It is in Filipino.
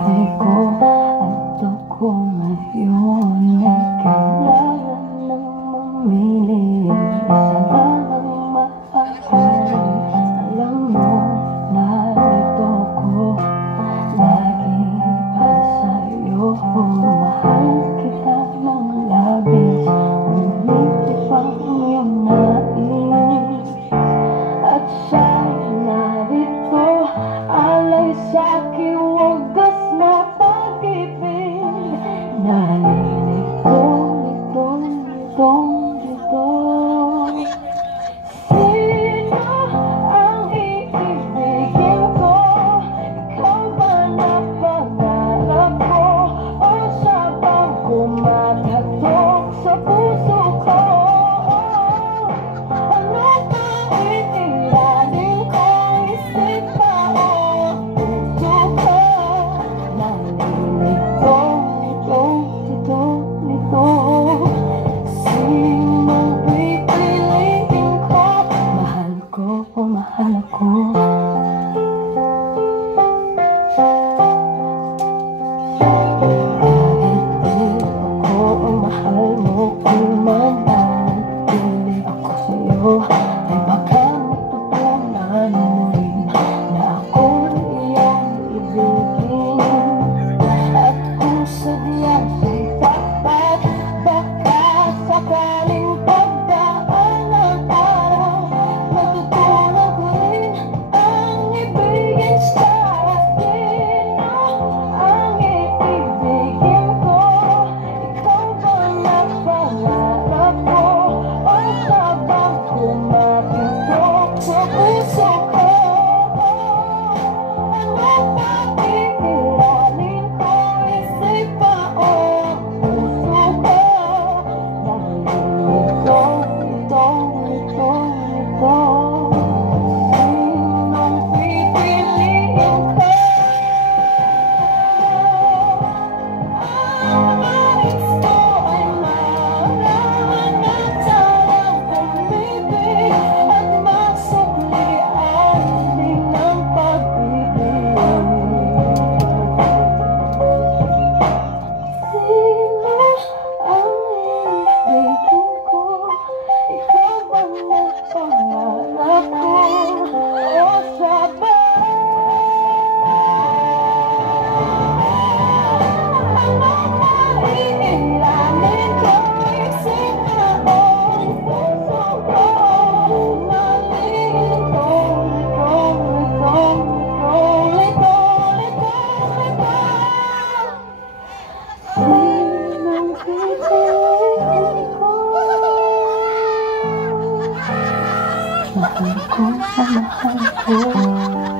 buhay ko. At ako ngayon ay kailangan ng mamili. Isa lang maaari. Alam mo na ito ko lagi para sa'yo. Mahal kita ng labis, ngunit ipang iyong nais. At siya'y narito, alay sa'king wagas na pag-ibig. Nalilito, dito. Sino ang iibigin ko? Ikaw ba na pangarap ko? O siya bang kumakatok sa puso ko? Ano ba iilalim ko? Isip pa o puso ko? Nalilito, dito. Sinong pipiliin ko? Mahal ko o mahal ako? Kahit di ako ang mahal mo, kung mananatili ako sa'yo, ay baka matutunan mo rin na ako'y iyong ibigin. At kung sadyang sa'y tapat, baka sakaling pagdaan ng araw, matutunan ko rin ang ibigin sa akin. Ang iibigin ko, ikaw ba na pangarap ko? O siya bang kumakatok sa puso ko? Ano ba iilalim ko? Isip pa o puso ko? Nalilito, dito. Sinong pipiliin ko? Ang nais ko ay malaman na talagang umibig at masuklian din ang pag-ibig. Sino ang iibigin ko? Ikaw ba na pangarap ko? O siya ba? Ano ba iilalim ko? Isip pa o puso ko? Nalilito, lito. Sinong pipiliin ko? Mahal ko.